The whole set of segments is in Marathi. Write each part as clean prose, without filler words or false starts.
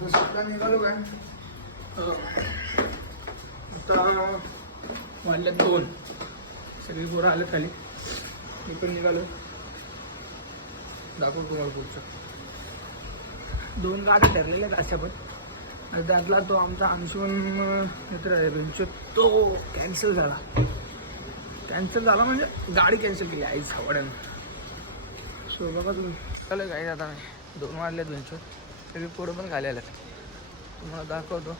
आता निघालो काय आता वाजल्यात 2. सगळी पोरं आले खाली. मी पण निघालो. दाखवतो तुम्हाला पुढच्या 2 गाड्या ठरलेल्या आहेत अशा पण. आणि त्यातला तो आमचा अंशुमन मित्र आहे त्यांच्या तो कॅन्सल झाला म्हणजे गाडी कॅन्सल केली आईच हवड्यानं. सो बघा तुम्ही चालेल काय आता नाही 2 वाजले त्यांच्या तरी पोरं पण खाली आल्यात. तुम्हाला दाखवतो.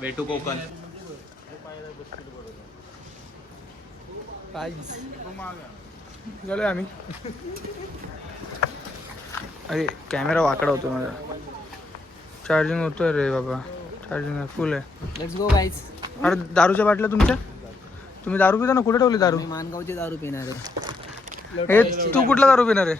भेटू कोकण झालं आम्ही. अरे कॅमेरा वाकडा होतो माझा. चार्जिंग होतोय रे बाबा. चार्जिंग फुल आहे. Let's go guys. अरे दारूच्या बाटल्या तुमच्या. तुम्ही दारू पिता ना. कुठे ठेवली दारू. मानगावची दारू पिणार आहे. हे तू कुठला दारू पिणार आहे.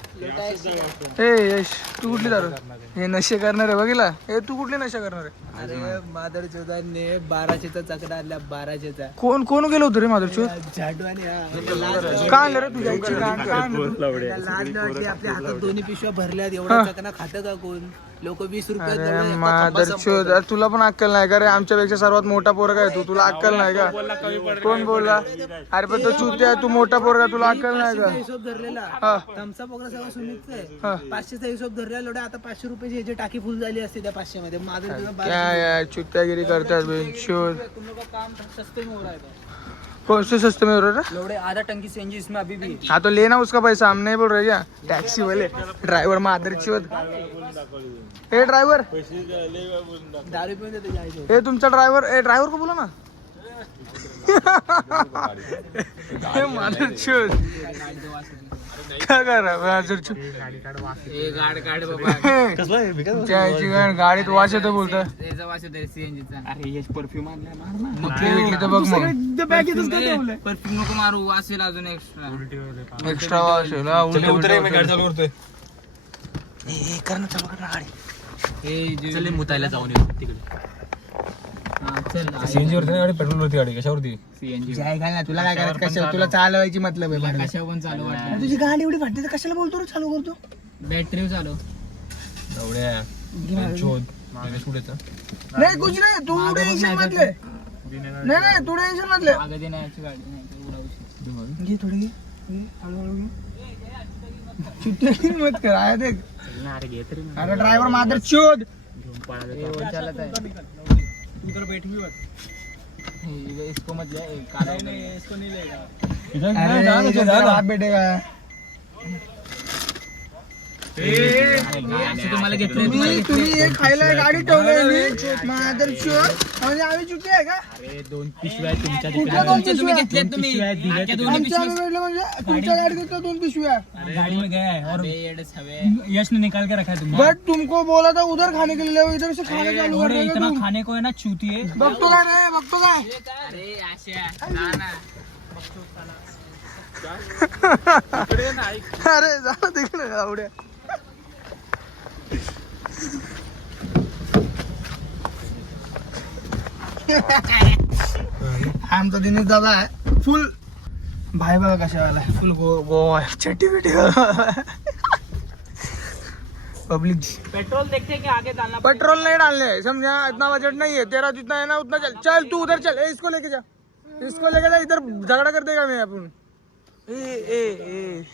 ए यश तू कुठली दारू. हे नशे करणार आहे बघितला. हे तू कुठली नशा करणार आहे. अरे माधर चौदाने 1200चा चकडा आणला. 1200चा. कोण कोण गेलो होतं रे माझं. झाडू आणि काय आणलं रे तुझ्या इच्छे काय लाज वाटली. आपल्या हातात 2 पिशव्या भरल्यात. एवढा चकना खातं का कोण. लोक 20 रुपये. मादरचोद तुला पण अक्कल नाही का रे. आमच्यापेक्षा सर्वात मोठा पोरगा आहे तू. तुला अक्कल नाही का. कोण बोलला. अरे पण तो चुती आहे. तू मोठा पोरगा. तुला अक्कल नाही का. हिशोब धरलेला. थम्सअप वगैरे सगळं सुनीतच आहे. 500चा हिशोब धरलेला. एवढे आता 500 रुपयाची ह्याची टाकी फुल झाली असते त्या 500 मध्ये. माझं काय चुत्यागिरी करतात बेंचोद. काम सस्ते में हो रहा है. कौन से सस्ते में हो रहा है. लोड़े आधा टंकी सीएनजी इसमें अभी भी. हाँ तो लेना उसका पैसा. हम नहीं बोल रहे क्या. टैक्सी वाले ड्राइवर मादरचोद. ए ड्राइवर दारू पिऊन देते जायचं. ए तुमचा ड्राइवर. ए ड्राइवर को बोला ना. मादरचोद काय कर रहा मादरचोद. गाड काढ बाबा. त्याची गाडीत वास येतो बोलतोय. त्याचा वास येतो सीएनजीचा. अरे हेच परफ्यूम आणलाय. मार ना. मग भेटली तर बघ मग. परफ्यूम नको मारू. वास येईल अजून एक्स्ट्रा. एक्स्ट्रा वास येईल. करणं चालू कर ना गाडी. चल मुतायला जाऊन येऊ तिकडे. सीएनजी वरती गाडी. पेट्रोल वरती गाडी. कशावरती. सीएनजी जाय घाल ना. तुला काय करायचं. कशाला तुला चालवायची मतलब आहे. बरं. कशा पण चालू वाटत. तुझी गाडी एवढी फाटते तर कशाला बोलतो रे. चालू करतो. बॅटरी चालू. एवढ्या शोध पुढेच. नाही कुछ नाही. तू टेन्शन मधले. नाही तू टेन्शन मधले. मागं देण्याची गाडी नाही उडावशी. घे थोडी घे. हळूहळू घे. चिट्टी मत कर. आया देख. अरे ड्राइवर मादर चोद. चालत आहे. इधर बैठ भी मत. इसको मत ले. काला नहीं इसको नहीं लेगा. अरे हाथ बैठेगा. तुम्हाला घेतलं. तुम्ही हे खायला गाडी ठेवली मादर चोद. म्हणजे आम्ही चुकी आहे का. अरे 2 पिशव्या तुमच्या कुठल्या 2 तुम्ही पिशव्या. घेतल्यात. तुम्ही आमच्या आम्ही भेटलं म्हणजे तुमच्या गाडीत 2 पिशव्या. गाड़ी में गया है और येडच हवे. यश ने निकाल के रखा है तुमने. बट तुमको बोला था उधर खाने के लिए. इधर से खाने चालू कर और रहे हो इतना तुम. खाने को है ना चूती है. बघतो काय रे. बघतो काय. अरे आशा ना ना. अरे जा तिकडे आवड्या. आमचा दिनेश दादा आहे फुल. भाई बघा कशा आला. फुल गोवा चट्टी बिटी पब्लिक. पेट्रोल देखते कि आगे डालना. पेट्रोल नहीं डालने. समझा. इतना बजट नहीं है तेरा. जितना है ना उतना चल. चल तू उधर चल. इसको लेके जा. इसको लेके जा. इधर झगड़ा कर देगा मैं अपन. ए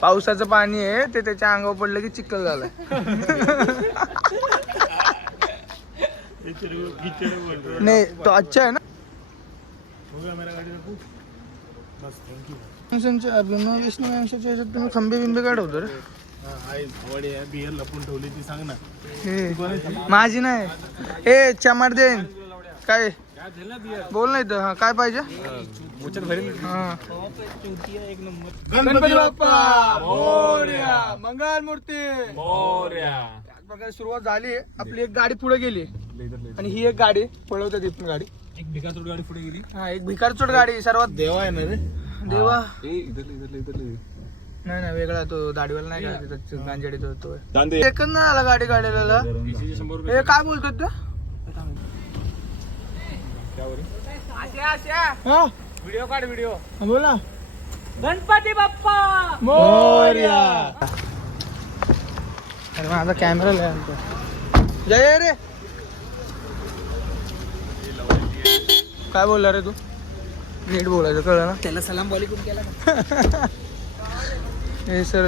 पावसाचं पाणी आहे ते त्याच्या अंगावर पडलं की चिखल झालं. नाही तो अच्छा आहे ना. तुम्ही खंबे बिंबे काढवतो रे. बियर लपून ठेवली ती सांग ना. माझी नाही. हे चमाट देन काय बोल नाही तर. हा काय पाहिजे. गणपती बाप्पा मोरया. मंगल मूर्ती मोरया. प्रकारे सुरुवात झाली. आपली एक गाडी पुढे गेली आणि ही एक गाडी पळवतात इथून गाडी. एक भिकारचोट गाडी पुढे गेली. हा एक भिकारचोट गाडी. सर्वात देवा आहे ना रे. देवा. नाही नाही वेगळा तो दाढीवाला नाही का गांजाडी तो एकच नाही आला गाडी काढलेला. हे काय बोलतो तो व्हिडिओ काढ व्हिडिओ. बोला. गणपती बाप्पा मोरया. अरे माझा कॅमेरा लय आणतो. जय रे काय बोलला रे तू नीट बोलायचं कळलं ना. त्याला सलाम वालेकुम केला का? हे सर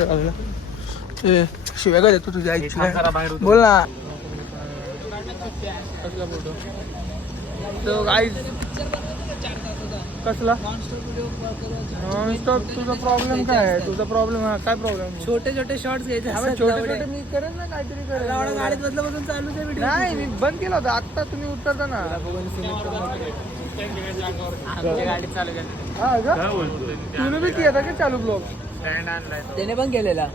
ए शिव्या काय देतो तुझ्या आईची. बोल ना. कसला फोटो तो गाईज कसला नॉनस्टॉप. तुझा प्रॉब्लेम काय आहे? तुझा प्रॉब्लेम काय प्रॉब्लेम? छोटे छोटे शॉर्ट्स घ्यायचे असतात छोटे तेवढे. छोटे मी करेन ना काहीतरी करेन. एवढा गाडीत बदलापासून चालू आहे व्हिडिओ. नाही मी बंद केला होता आता तुम्ही उतरता ना. आमच्या गाडीत चालू केलं. हा का तुम्ही बी केला का चालू ब्लॉग? त्याने पण केलेला.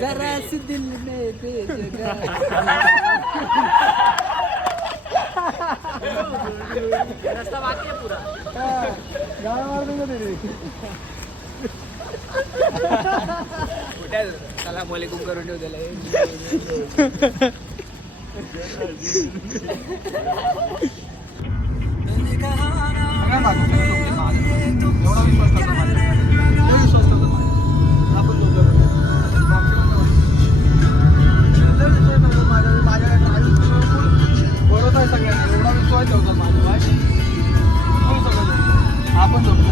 जरा सी दिल में ते जगा. रस्ता बाकी आहे पुरा. गाणं मारतो का तरी? सलाम वालेकुम करून ठेवलेला. एवढा विश्वास करतो माझ्यावर. लय विश्वास करतो माझ्यावर. आपण दोघं माझ्या भरोसा आहे सगळ्यांना. एवढा विश्वास ठेवतो माझ्या आपण दोघं.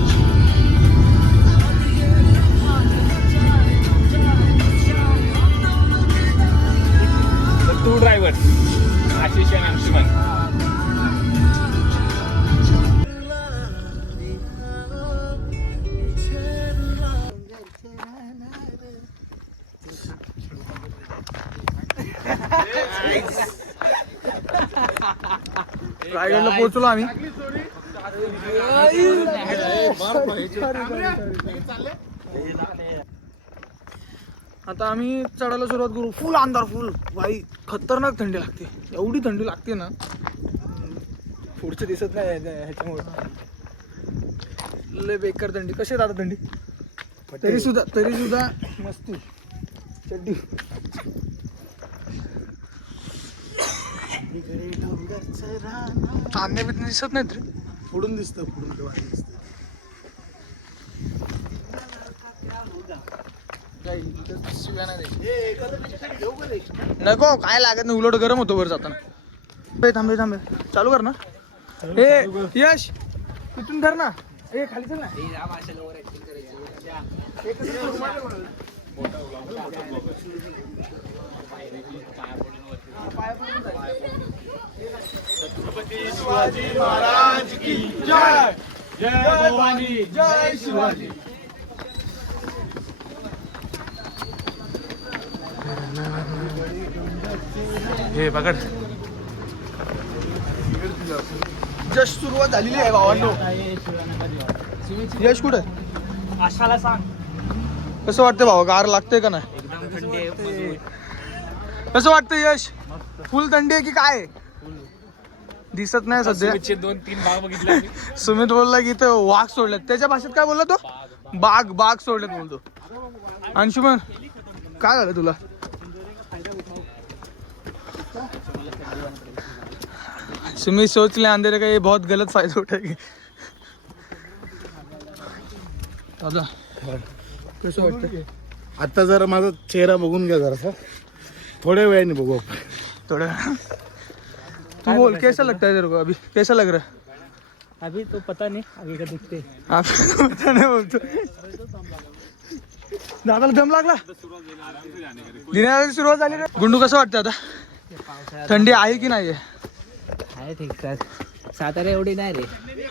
टू ड्रायव्हर आशिष आणि अंशुमन. रायगडला पोहोचलो आम्ही. आता आम्ही चढायला सुरुवात करू. फुल अंधार फुल भाई खतरनाक थंडी लागते. एवढी थंडी लागते ना पुढचं दिसत नाही ह्याच्यामुळे. लय बेकार थंडी. कशी राहतात थंडी तरी सुद्धा मस्ती चड्डी. चांदण्या बिदण्या दिसत नाहीत रे. पुढून दिसतं पुढून नको काय लागत नाही. उलट गरम होतो वर जाताना. थांबे थांबे चालू कर ना. ए यश तिथून धर ना. ए खाली चल ना. शिवाजी महाराज की जय. जय भवानी जय शिवाजी. हे पकड. जस्ट सुरुवात झालेली आहे भावांनो. यश कुठे? आशाला सांग. कसं वाटतं भावा? गार लागतंय का नाही? एकदम थंडी आहे. कसं वाटतं यश? फुल थंडी आहे की काय? दिसत नाही सध्या. 2-3 भाग बघितले. सुमित बोलला की इथं वाघ सोडलेत. त्याच्या भाषेत काय बोलला तो? बाघ सोडलेत बोलतो. अंशुमन काय झालं तुला? सुमित सोच ले अंधेरे का ये बहुत गलत फायदा उठाएगी. दादा कसं वाटतं? आता जरा माझा चेहरा बघून घ्या जरासा. थोड्या वेळाने बघू आपण. थोड़ा तू बोल. कैसा लगता है तेरे को अभी? कैसा लग रहा है? अभी तो पता नहीं आगे का दिखते. आपको पता नाही बोलतो. दादाला दम लागला. दिनाची सुरुवात झाली रे. गुंडू कसं वाटतं आता? थंडी आहे की नाही? आहे ठीक ठाक. सातारा एवढी नाही रे.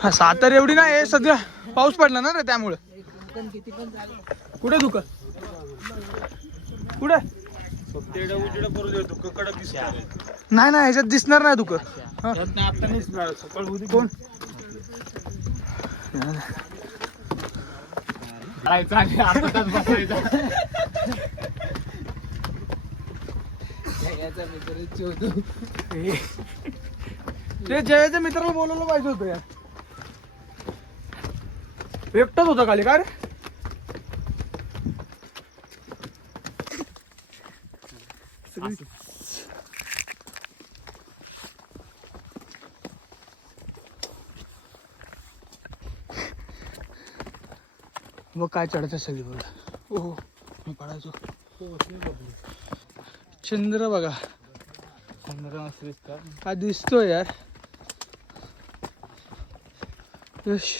हा सातारा एवढी नाही आहे. सध्या पाऊस पडला ना रे त्यामुळे. किती पण झालं. कुठे धुकं? कुठे? नाही नाही ह्याच्यात दिसणार नाही धुकं. हा. कोण? ते जयाच्या मित्राला बोलवलं पाहिजे होतं यार. एकटाच होता खाली. काय रे मग काय चढतं सगळी बघा. हो मी पडायचो. चंद्र बघा काय दिसतोय यार. यश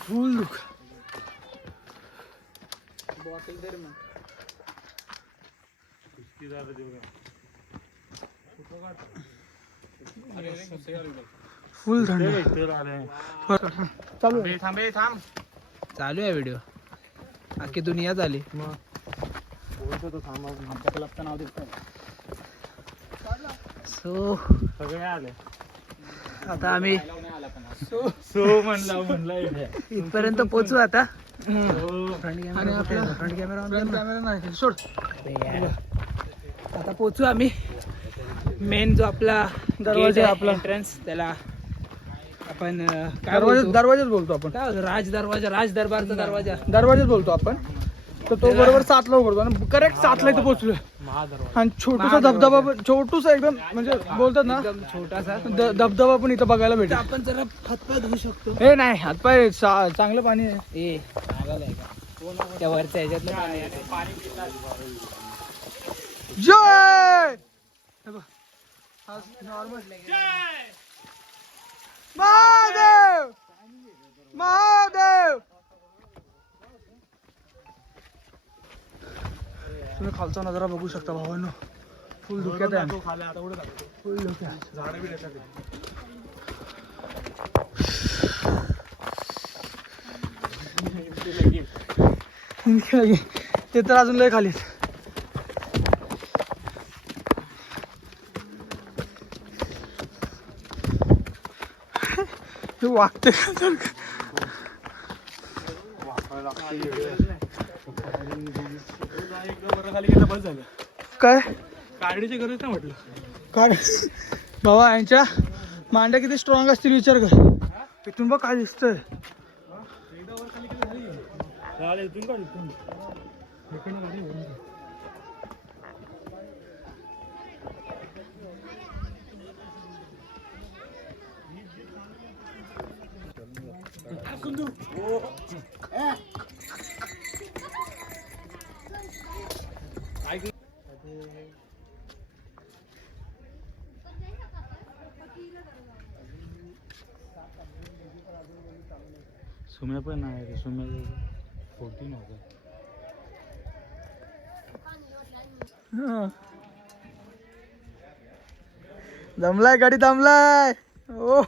फुल दुख. फुल थंड चालू आहे. चालू आहे व्हिडिओ. अख्खी दुनिया झाली. सो सगळे आले. आता आम्ही सो म्हणला इथपर्यंत पोहोचू आता. आणि आपला फ्रंट कॅमेरा कॅमेरा नाही सोड. आता पोहोचू आम्ही. मेन जो आपला दरवाजा आपला. एंट्रन्स त्याला आपण काय दरवाजा बोलतो? दरवाजाच बोलतो आपण. काय बोलतो? राज दरवाजा, राज दरबारचा दरवाजा. दरवाजाच बोलतो आपण. तर तो बरोबर 7ला उघडतो आणि करेक्ट 7ला इथं पोहोचलो. आणि छोटूसा धबधबा पण छोटूसा एकदम म्हणजे बोलतात ना एकदम छोटासा. धबधबा पण इथं बघायला तर भेटेल. आपण जरा हातपाय धुवू शकतो. हे नाही हातपाय चांगलं पाणी आहे. ए पागल आहे का? त्या वरच्या ह्याच्यातलं पाणी आहे. जय महादेव महादेव. तुम्ही खालचा नजारा बघू शकता भावांनो. फुल धुक्यात आहे. फुल धुक्यात. ते तर अजून लय खाली. वागते काय काढण्याची गरज नाही म्हटलं. काय बाबा यांच्या मांड्या किती स्ट्रॉंग असतील विचार कर. इथून बघ काय दिसतंय. सुम्या पण आहे. सुम्या 14 होतं. दमलाय गाडी दमलाय. ओ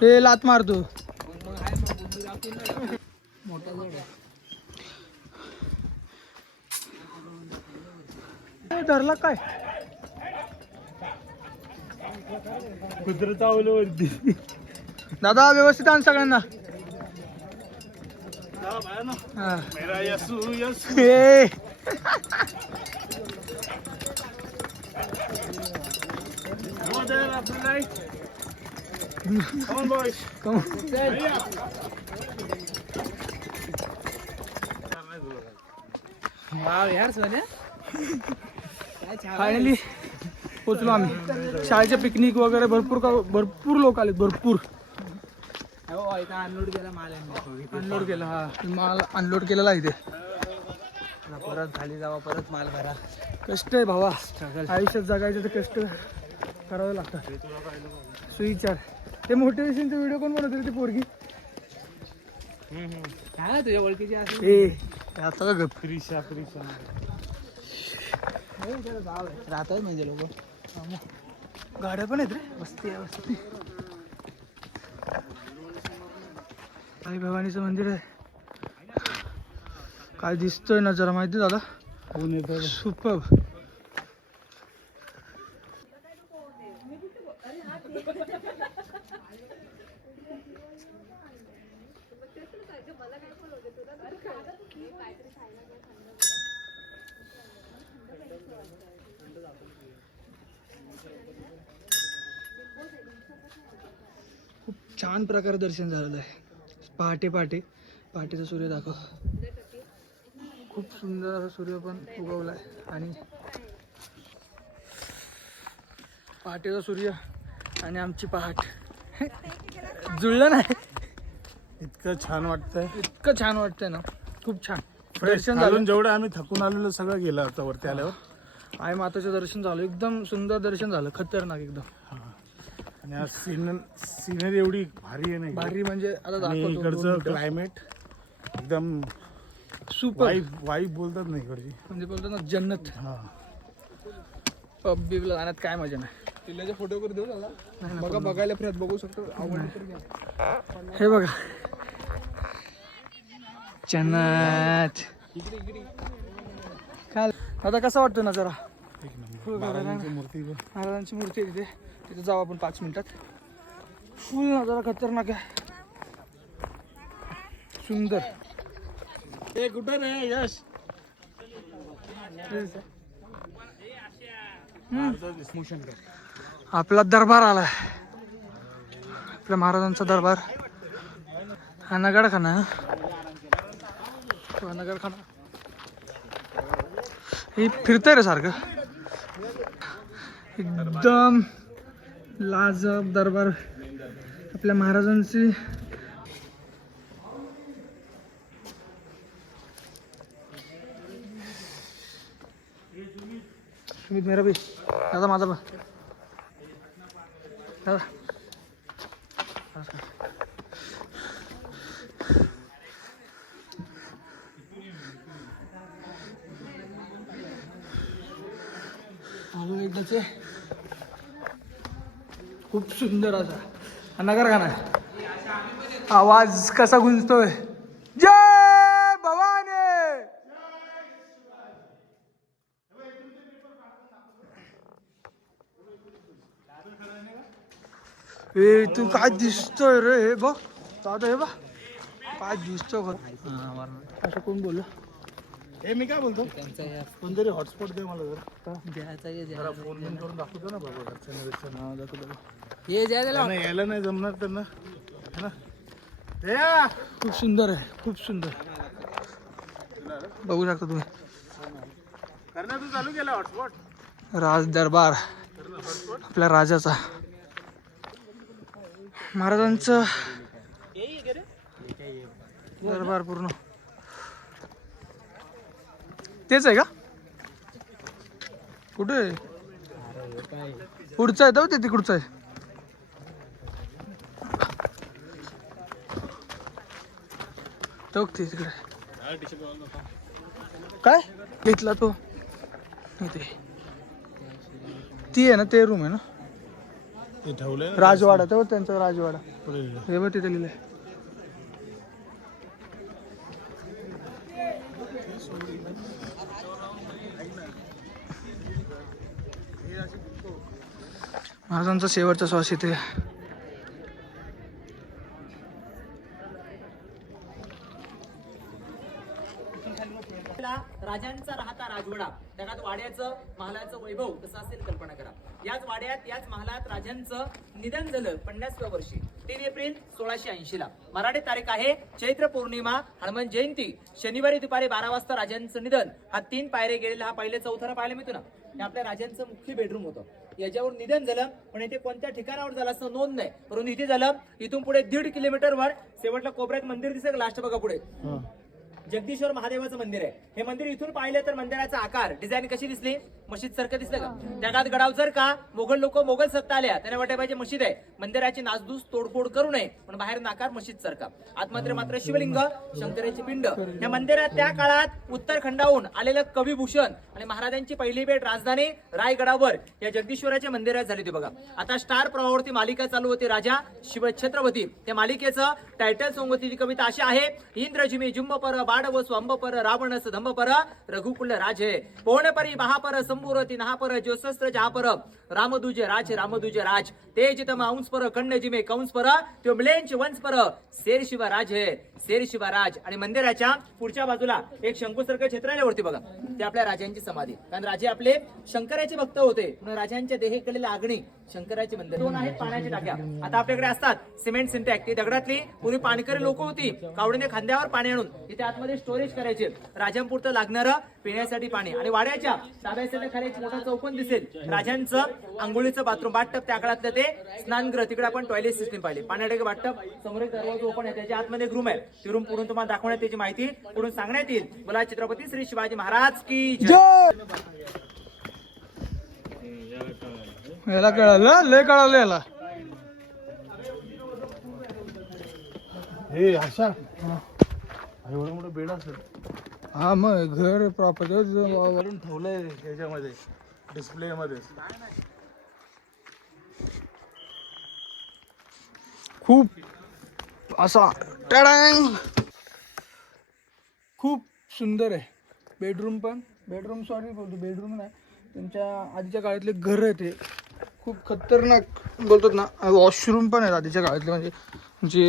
ते लात मारतो. धरला काय कुत्र चावलं वरती. दादा व्यवस्थित आण सगळ्यांना. हा. ए. Come on. वाव यार सोन्या. फायनली पोचलो आम्ही. शाळेचे पिकनिक वगैरे भरपूर लोक आले. भरपूर हो इथं अनलोड केला माल. अनलोड केला. हा माल अनलोड केलेला आहे इथे. परत खाली जावा, परत माल भरा. कष्ट आहे भावा. आयुष्यात जगायचं तर कष्ट करावे लागतात. सुविचार. ते मोटिवेशनचे व्हिडिओ कोण बनवते रे ती पोरगी. हा तुझ्या ओळखीची असेल. ए आता का गप. राहतात म्हणजे लोक. गाड्या पण आहेत रे. वस्ती आहे वस्ती. आई भवानीचं मंदिर आहे. काय दिसतोय ना जरा माहिती दादा. सुपर. खूप छान प्रकारे दर्शन झालेलं आहे. पहाटेचा सूर्य दाखव. खूप सुंदर असा सूर्य पण उगवलाय आणि पहाटेचा सूर्य आणि आमची पहाट जुळलं नाही. इतकं छान वाटतंय. इतकं छान वाटतंय ना, खूप छान फ्रेश दर्शन झालं. झालं. जेवढं आम्ही थकून आलेलो सगळं गेलं आता वरती आल्यावर. आई माताचं दर्शन झालं, एकदम सुंदर दर्शन झालं, खतरनाक एकदम. आणि आज सिनरी एवढी भारी आहे नाही. भारी म्हणजे आता आणि दाखवतो इकडचं क्लायमेट एकदम सुपर. वाईब बोलतात ना इकडची. म्हणजे बोलतो ना जन्नत. हा पब बिबला जाण्यात काय मजा नाही. किल्ल्याचे फोटो करून देऊ दादा. बघा, बघायला फिरत बघू शकतो. हे बघा जन्नत. काय आता कसं वाटतं ना जरा. एक नंबर. महाराजांची मूर्ती बघ. महाराजांची मूर्ती आहे तिथे. तिथे जाऊ आपण 5 मिनिटात. फुल नजारा खतरनाक आहे, सुंदर. ए कुठं रे यश? आपला दरबार आलाय, आपल्या महाराजांचा दरबार. हा नगाडखाना, हा नगाडखाना. हे फिरतंय रे सारखं. एकदम लाजब दरबार आपल्या महाराजांची. मेरा भी दादा, माझा पण दादा. आलो एकदाचे. खूप सुंदर असा नगरखाना आहे. आवाज कसा गुंजतोय. जय भवानी. ए तू काय दिसतोय रे. हे बघ दादा, हे बघ काय दिसतोय. असं कोण बोललं? ए मी काय बोलतो, कोणतरी हॉटस्पॉट दे मला जरा फोन बिन करून दाखवतो ना बाबा घरच्यांना. दाखवतो यायला नाही जमणार त्यांना है ना. खूप सुंदर आहे, खूप सुंदर. बघू शकता तुम्ही. करण्या तू चालू केला हॉटस्पॉट. राज दरबार आपल्या राजाचा, महाराजांचं दरबार पूर्ण तेच आहे का? कुठे पुढचं आहे ते तिकडचं आहे. तिकडे काय घेतला तो इथे. ती आहे ना, ते रूम आहे ना, ते ठेवलंय राजवाडा. तेव्हा त्यांचा राजवाडा. ना. हे बघ तिथे लिहिलंय. महाराजांचा शेवटचा श्वास इथे. राजांचा राहता राजवाडा, त्यात वाड्याचं महालाचं वैभव कसं असेल कल्पना करा. याच वाड्यात याच महालात राजांचं निधन झालं 50व्या वर्षी 3 एप्रिल 1680 ला. मराठी तारीख आहे चैत्र पौर्णिमा, हनुमान जयंती. शनिवारी दुपारी 12 वाजता राजांचं निधन. हा 3 पायरे गेलेला हा पहिले चौथरा पाहायला मिळतो ना. हे आपल्या राजांचं मुख्य बेडरूम होतं. याच्यावर निधन झालं, पण इथे कोणत्या ठिकाणावर झालं असं नोंद नाही. परंतु इथे झालं. इथून पुढे 1.5 किलोमीटर वर शेवटला कोपऱ्यात मंदिर दिसतं. लास्ट बघा पुढे जगदीश्वर महादेवाचं मंदिर आहे. हे मंदिर इथून पाहिलं तर मंदिराचा आकार डिझाईन कशी दिसली, मशीद सारखं दिसलं का? त्या काळात गडाव जर का मोगल सत्ता आल्या त्यांना वाटायला पाहिजे मशीद आहे, मंदिराची नासधूस तोडफोड करू नये, पण बाहेर नाकार मशीद सारखा. आतमध्ये मात्र शिवलिंग, शंकराची पिंड. या मंदिरात त्या काळात उत्तरखंडाहून आलेलं कविभूषण आणि महाराजांची पहिली भेट राजधानी रायगडावर या जगदीश्वराच्या मंदिरात झाली होती. बघा आता स्टार प्रवाहावरती मालिका चालू होती राजा शिव छत्रपती. त्या मालिकेचं टायटल सॉंग होती, ती कविता अशी आहे. इंद्रजिमी जुंब पर बाडव स्वंब पर रावणस धंब पर रघुकुल राजे पोहण परी महापर शंभूर तिन्हापर ज्योसस्त्र जहापर रामदुजे राज तेज तम अंश पर खंड जिमे कंस पर त्यो मिलेंच वंश पर शेर शिवा राज हे शेर शिवा राज. आणि मंदिराच्या पुढच्या बाजूला एक शंकूसारखं क्षेत्र आहे वरती बघा, ते आपल्या राजांची समाधी. कारण राजे आपले शंकराचे भक्त होते म्हणून राजांच्या देहेकडील अग्नी शंकराचे मंदिर. दोन आहेत पाण्याच्या टाक्या. आता आपल्याकडे असतात सिमेंट सिंटॅक्स, ती दगडातली पूर्वी पाणकरी लोक होती, कावडीने खांद्यावर पाणी आणून इथे आतमध्ये स्टोरेज करायचे राजांपुरतं लागणारं पिण्यासाठी पाणी. आणि वाड्याच्या डाव्या साईडला खाली एक मोठा चौकोन दिसेल, राजांचं आंघोळीचं बाथरूम बाथटब, त्या काळातलं ते स्नानगृह. तिकडे आपण टॉयलेट सिस्टीम पाहिली, पाण्याचे बाथटब, समोर एक दरवाजा ओपन आहे, त्याच्या आतमध्ये एक रूम आहे. ती रूम पुढून तुम्हाला दाखवण्यात त्याची माहिती पुढून सांगण्यात येईल. बोला छत्रपती श्री शिवाजी महाराज की जय. याला कळालं, लय कळालं याला. हे अशा एवढं मोठं बेड असेल. हा मग घर प्रॉपर वरून ठेवलंय ह्याच्यामध्ये डिस्प्ले मध्ये. खूप असा टडांग खूप सुंदर आहे. बेडरूम बेडरूम नाही, त्यांच्या आधीच्या काळातले घर आहे ते खूप खतरनाक बोलतात ना. वॉशरूम पण आहेत आधीच्या काळातले, म्हणजे जे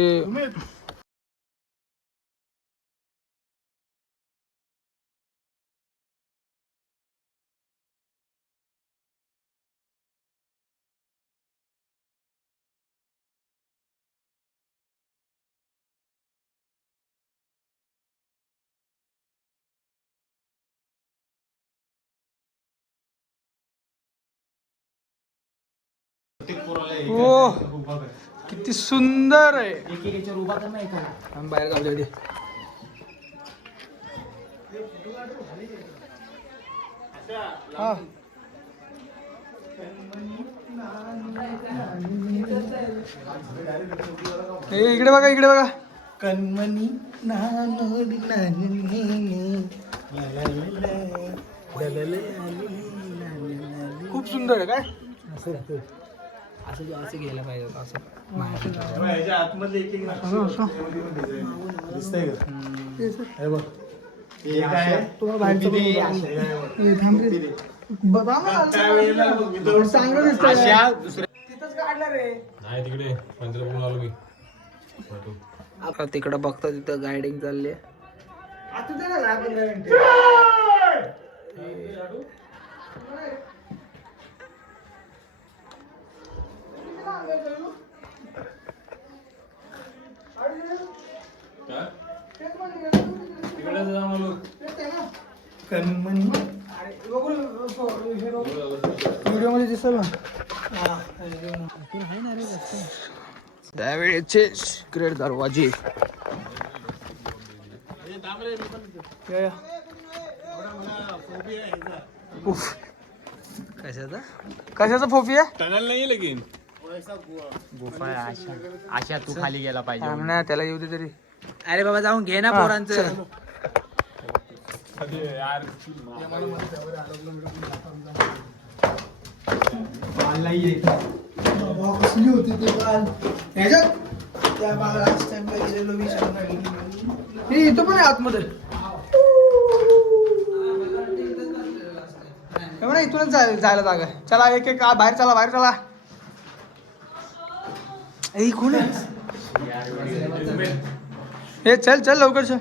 हो किती सुंदर आहे. बाहेर गावले हा इकडे बघा कणमणी खूप सुंदर आहे. काय असं घ्यायला पाहिजे होतं, असं ह्याच्या आतमध्ये एक एक दिसतंय का? हे बघ, हे काय आहे? तुम्हाला चांगलं दिसतंय. तिथंच काढलं रे. नाही तिकडे पंधरा बघून आलो मी. आता तिकडं बघता तिथं गायडिंग चालली आहे. आता ते ना 15 मिनिटं. तिकडे जाऊन आलो. कणमणी व्हिडिओ मध्ये दिसेल ना त्यावेळेचे सिक्रेट दरवाजे. कशाचा फोफी आहे? टनल नाही लगीन. गुफा आशा तू खाली गेला पाहिजे. नाही त्याला येऊ दे तरी. अरे बाबा जाऊन घे ना पोरांचं. कसली होती ती बाल ह्याच्यात त्या लास्ट टाइमला गेलेलो मी. हे इथं पण आहे आतमध्ये. इथूनच जायला जागा आहे. चला एक एक बाहेर चला. कोण आहे? हे चल लवकर चल.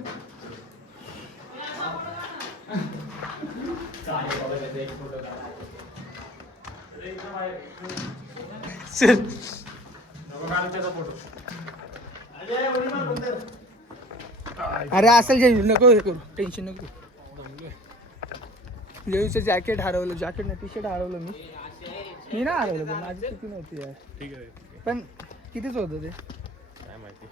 अरे असेल जयू, नको हे करू, टेन्शन नको. जयूचं जॅकेट हरवलं, जॅकेट नाही टी शर्ट हरवलं मी ना हरवलं, पण माझी चुकी नव्हती यार. ठीक आहे. पण कितीच होतं ते? काय माहिती.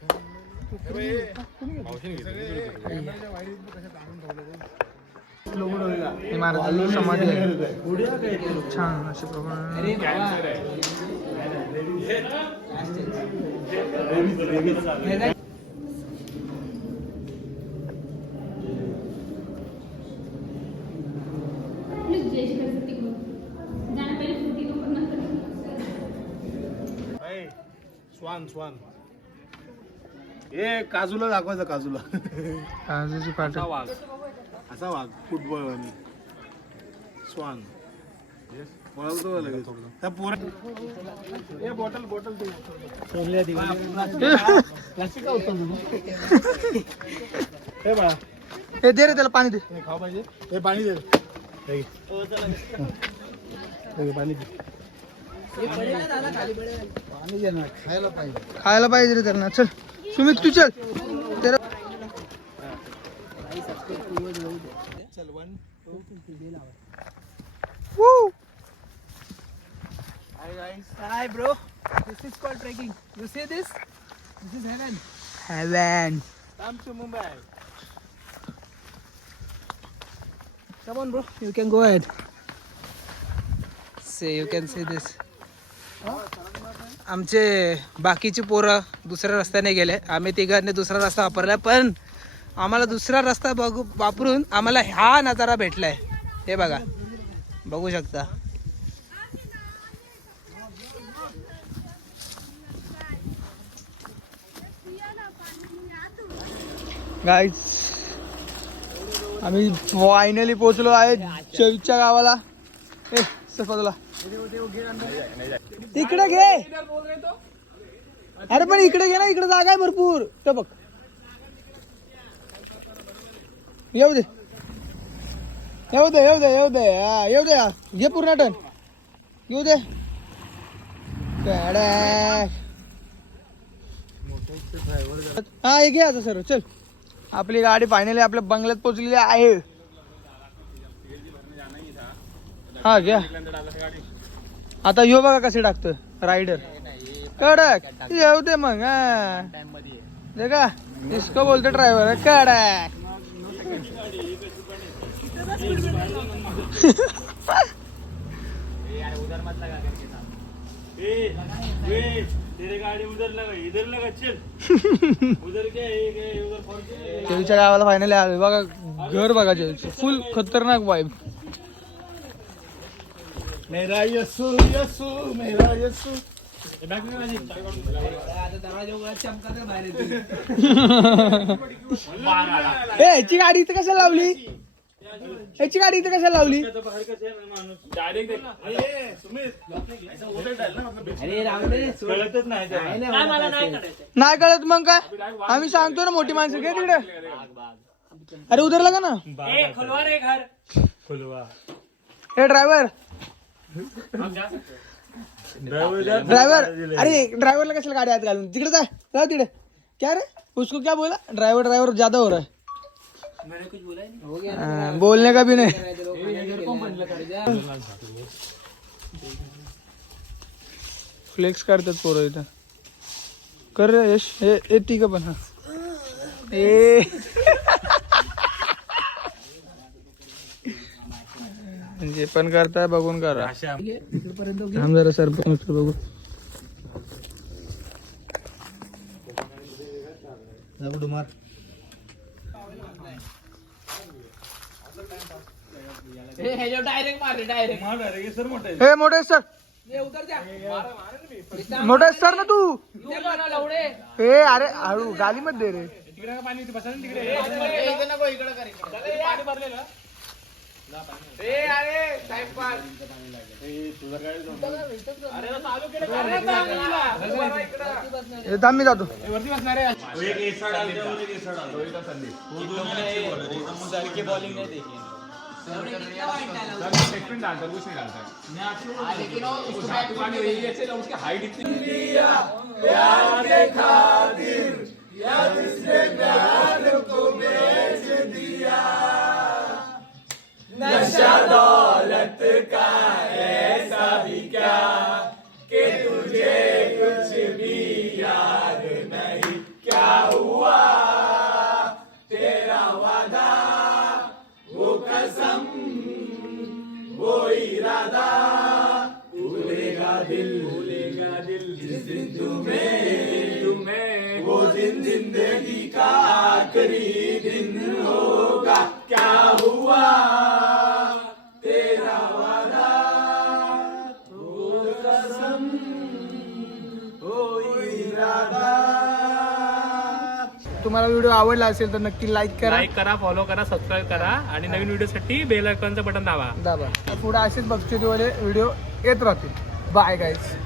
हे महाराजांची समाधी आहे. छान अशा प्रकारे. स्वान हे काजूला दाखवायचं. काजूची पाट. असा वाघ फुटबॉल स्वान. त्या पोरा हे बाळा हे दे रे त्याला पाणी दे. हे खाऊ पाहिजे हे पाणी दे हे पाणी दे पाणी दे ना खायला पाहिजे खायला पाहिजे रे त्यांना. चल सुमित तू चल. तेरा Woo! Hi bro, this is called trekking. You see this? This is heaven. Heaven. Come to Mumbai Come on bro, you can go ahead. See, you can see this. आमचे बाकीची पोरं दुसऱ्या रस्त्याने गेले. आम्ही तिघांनी दुसरा रस्ता वापरला, पण आम्हाला दुसरा रस्ता वापरून आम्हाला हा नजारा भेटलाय. हे बघा, बघू शकता. गाईज आम्ही फायनली पोहोचलो आहे चौच्या गावाला. ए सफादला इकडे घे. अरे पण इकडे घे ना, इकडे जागा आहे भरपूर. तर बघ येऊ दे येऊ दे येऊ दे येऊ दे हा येऊ दे. घे पूर्ण टन येऊ दे. हा हे घे आता सर. चल आपली गाडी फायनली आपल्या बंगल्यात पोहोचलेली आहे. हा घ्या आता यो बघा कसे टाकतोय रायडर. कडक येऊ दे मग. हा दे का इसको बोलतो ड्रायव्हर कडक. जेवीच्या गावाला फायनली आलो. बघा घर बघा जेवीचं फुल खतरनाक वाईब. मेरा यसू यसू मेरा यसू ह्याची गाडी इथं कशाला लावली? ह्याची गाडी इथं कशाला लावली? नाही कळत मग काय? आम्ही सांगतो ना मोठी माणसं घे तिकडे. अरे उधरला का ना हे ड्रायव्हर. ड्राइवर अरे ड्राइवरला कशाला गाडी हात घालून तिकडे जा. जाओ तिकडे. क्या रे उसको क्या बोला? ड्राइवर ड्राइवर ज्यादा हो रहा है. मैंने कुछ बोला नहीं. हो गया बोलने का भी नहीं. फ्लेक्स करतात पोरं इथं. कर रे यश. हे ठीक आहे पण हा ए जे पण करताय बघून करा. थांब जरा सरपंच बघू. मार हे मोठे सर मोठे सर ना तू. हे अरे हळू गाली मध्ये रे. थांब मी जातो. नशा दौलत का ऐसा भी क्या कि तुझे कुछ भी याद नहीं. क्या हुआ तेरा वादा वो कसम वो इरादा. भूलेगा दिल जिस दिन तुम्हें वो दिन जिंदगी का आखिरी दिन होगा. क्या हुआ तेरा वादा वो कसम वो इरादा. तुम्हाला व्हिडिओ आवडला असेल तर नक्की लाईक करा, लाईक करा, फॉलो करा, सबस्क्राईब करा आणि नवीन व्हिडिओसाठी बेल आयकॉनचं बटन दाबा. दाबा. पुढे असेच बक्षिसवाले व्हिडिओ येत राहतील. Bye guys.